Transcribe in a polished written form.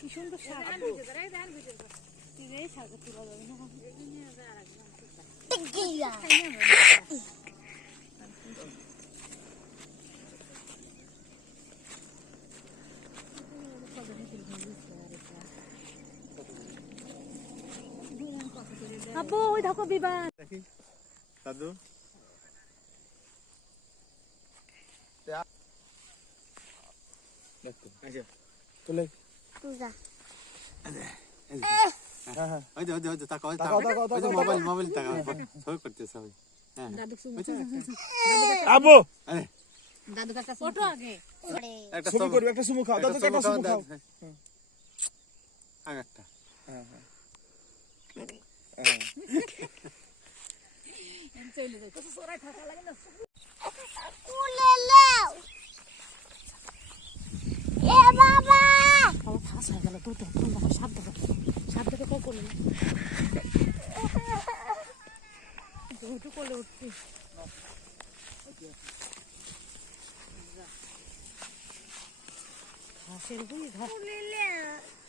কি সুন্দর শাক আব্বু ওই দেখো বিমান দাদু তুলে পূজা মোবাইল টাকা সবাই করতেছে আব্বু দাদু কাছে ফটো আগে একটা ছবি করবে একটা সুমু খাও দাদু একটা সুমু খাও আগেরটা চলে যাই কত সরাই থাকা লাগে না কুলে লাও এ বাবা বাবা ফাঁস হয়ে গেল তো সাপ দেখে কো করলো দুটো কোলে উঠছি ঘাসের বুই ঘাস কুলে লাও